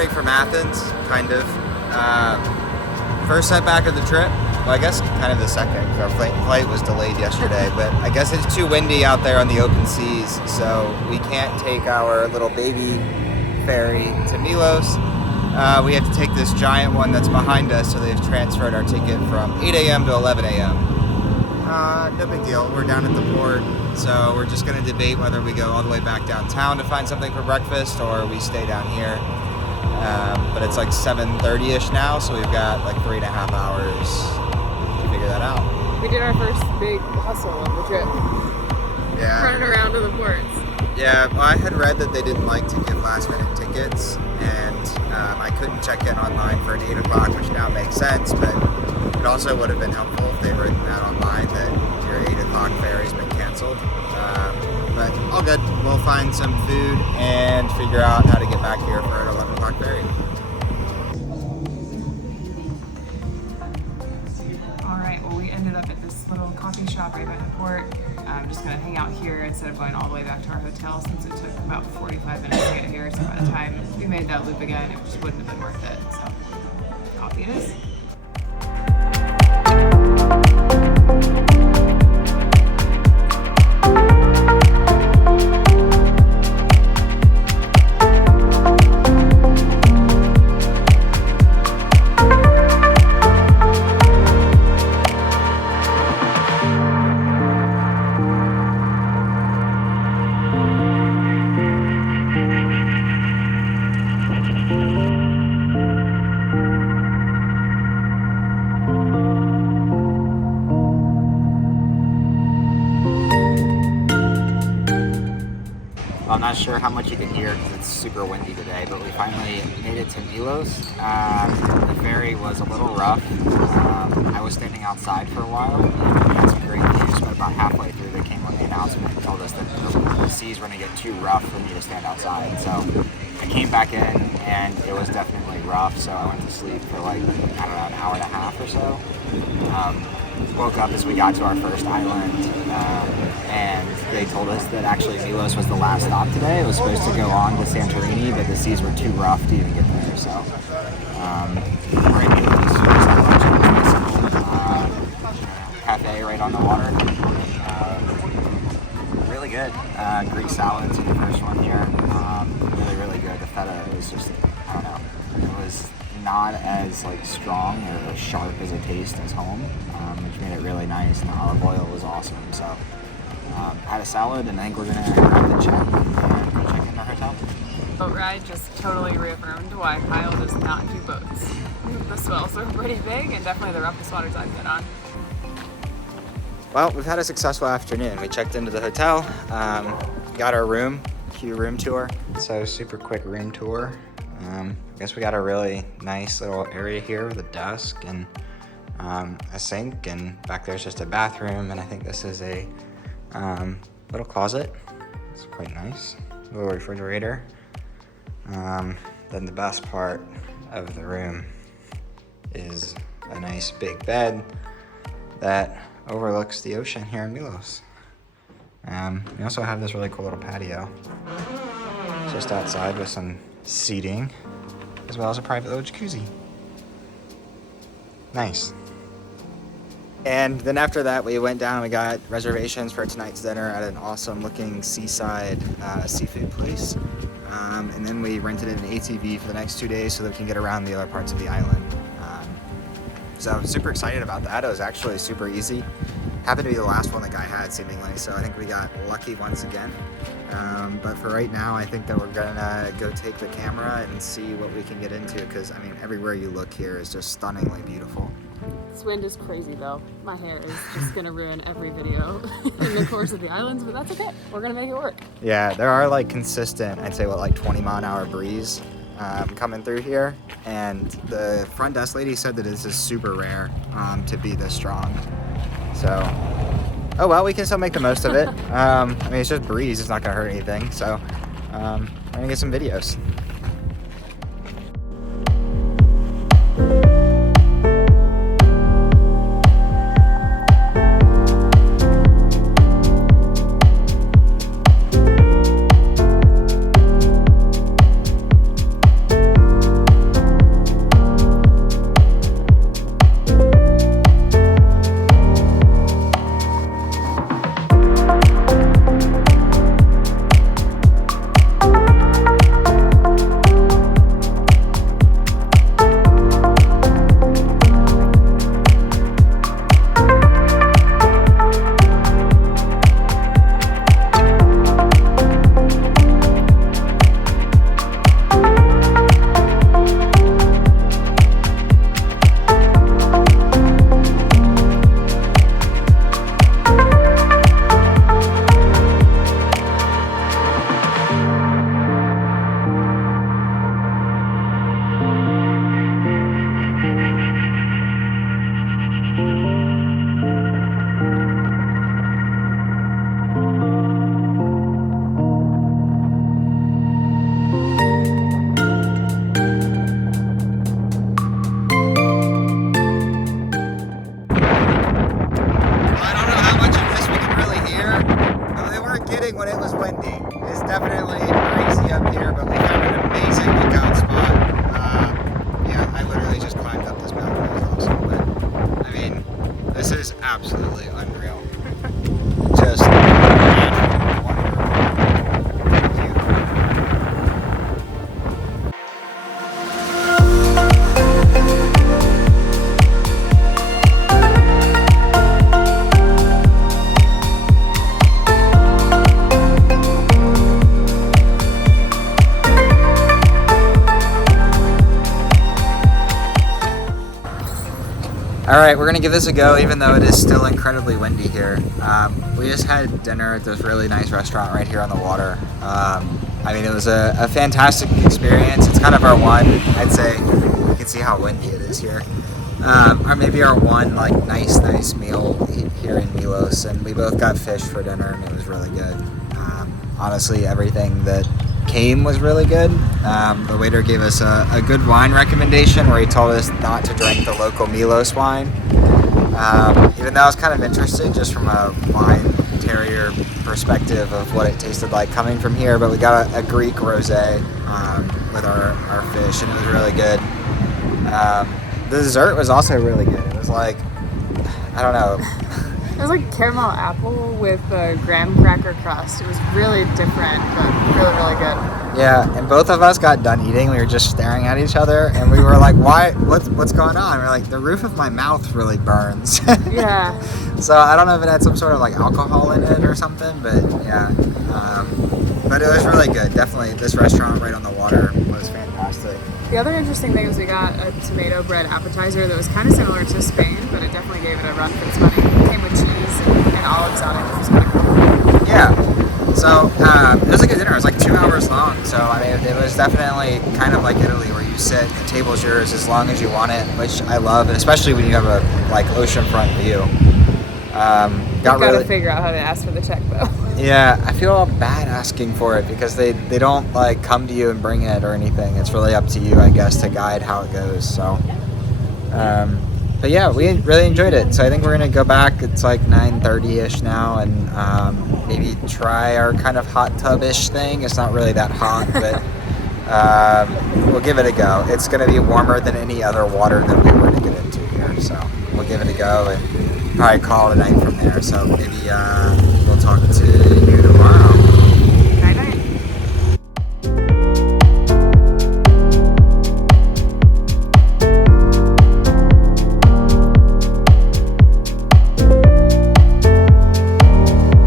departing from Athens, kind of. First setback of the trip. Well, I guess kind of the second. Our flight was delayed yesterday, but I guess it's too windy out there on the open seas, so we can't take our little baby ferry to Milos. We have to take this giant one that's behind us, so they've transferred our ticket from 8 a.m. to 11 a.m. No big deal. We're down at the port, so we're just going to debate whether we go all the way back downtown to find something for breakfast or we stay down here. But it's like 7:30ish now, so we've got like 3.5 hours to figure that out. We did our first big hustle of the trip. Yeah. Running around to the ports. Yeah, well, I had read that they didn't like to give last-minute tickets, and I couldn't check in online for an 8 o'clock, which now makes sense, but it also would have been helpful if they'd written that online that your 8 o'clock ferry's been canceled. But all good. We'll find some food and figure out how to get back here for an 11 o'clock ferry. All right, well, we ended up at this little coffee shop right by the port. I'm just gonna hang out here instead of going all the way back to our hotel since it took about 45 minutes to get here. So by the time we made that loop again, it just wouldn't have been worth it. So coffee it is. I'm not sure how much you can hear because it's super windy today, but we finally made it to Milos. The ferry was a little rough. I was standing outside for a while and we had some great views, but about halfway through they came on the announcement and told us that the seas were going to get too rough for me to stand outside. So I came back in and it was definitely rough, so I went to sleep for like, I don't know, an hour and a half or so. Woke up as we got to our first island, and they told us that actually Milos was the last stop today. It was supposed to go on to Santorini, but the seas were too rough to even get there. So we're in Milos. Cafe right on the water. Really good. Greek salads in the first one here. Really, really good. The feta was just, I don't know. It was not as like strong or sharp as a taste as home, which made it really nice, and the olive oil was awesome. So had a salad, and I think we're gonna have the check and go check in our hotel. Boat ride just totally reaffirmed why Kyle does not do boats. The swells are pretty big and definitely the roughest waters I've been on. Well, we've had a successful afternoon. We checked into the hotel, got our room, cute room tour. So super quick room tour. I guess we got a really nice little area here with a desk and a sink, and back there's just a bathroom, and I think this is a little closet. It's quite nice. A little refrigerator. Then the best part of the room is a nice big bed that overlooks the ocean here in Milos. We also have this really cool little patio just outside with some seating, as well as a private little jacuzzi. Nice. And then after that, we went down and we got reservations for tonight's dinner at an awesome looking seaside seafood place. And then we rented an ATV for the next 2 days so that we can get around the other parts of the island. So I'm super excited about that. It was actually super easy. Happened to be the last one the guy had, seemingly, so I think we got lucky once again. But for right now, I think that we're gonna go take the camera and see what we can get into, because I mean, everywhere you look here is just stunningly beautiful. This wind is crazy though. My hair is just gonna ruin every video in the course of the islands, but that's okay. We're gonna make it work. Yeah, there are like consistent, I'd say what, like 20-mile-an-hour breeze coming through here, and the front desk lady said that this is super rare to be this strong. So, oh well, we can still make the most of it. I mean, it's just breeze, it's not gonna hurt anything. So, we're gonna get some videos. unreal. Just magical, wonderful, beautiful. All right, we're gonna give this a go, even though it is still incredibly windy here. We just had dinner at this really nice restaurant right here on the water. I mean, it was a fantastic experience. It's kind of our one, I'd say, you can see how windy it is here. Or maybe our one like nice meal here in Milos, and we both got fish for dinner, and it was really good. Honestly, everything that came was really good. The waiter gave us a good wine recommendation where he told us not to drink the local Milos wine. Even though I was kind of interested just from a wine terrier perspective of what it tasted like coming from here, but we got a Greek rosé with our fish, and it was really good. The dessert was also really good. It was like, I don't know. It was like caramel apple with a graham cracker crust. It was really different, but really good. Yeah, and both of us got done eating. We were just staring at each other, and we were like, "Why? What's going on?" We're like, "The roof of my mouth really burns." Yeah. So I don't know if it had some sort of like alcohol in it or something, but yeah. But it was really good. Definitely, this restaurant right on the water was fantastic. The other interesting thing is we got a tomato bread appetizer that was kind of similar to Spain, but it definitely gave it a run for its money. It came with cheese and olives on it, which was kind of cool. Yeah. So it was a good dinner. It was like 2 hours long. So I mean, it was definitely kind of like Italy, where you sit, the table's yours as long as you want it, which I love, and especially when you have a like oceanfront view. Gotta figure out how to ask for the check though. Yeah, I feel bad asking for it because they don't like come to you and bring it or anything. It's really up to you, I guess, to guide how it goes. So, but yeah, we really enjoyed it. So I think we're gonna go back. It's like 9:30ish now, and maybe try our kind of hot tub-ish thing. It's not really that hot, but we'll give it a go. It's gonna be warmer than any other water that we were to get into here. So we'll give it a go and probably call it a night from there. So maybe we'll talk to you tomorrow.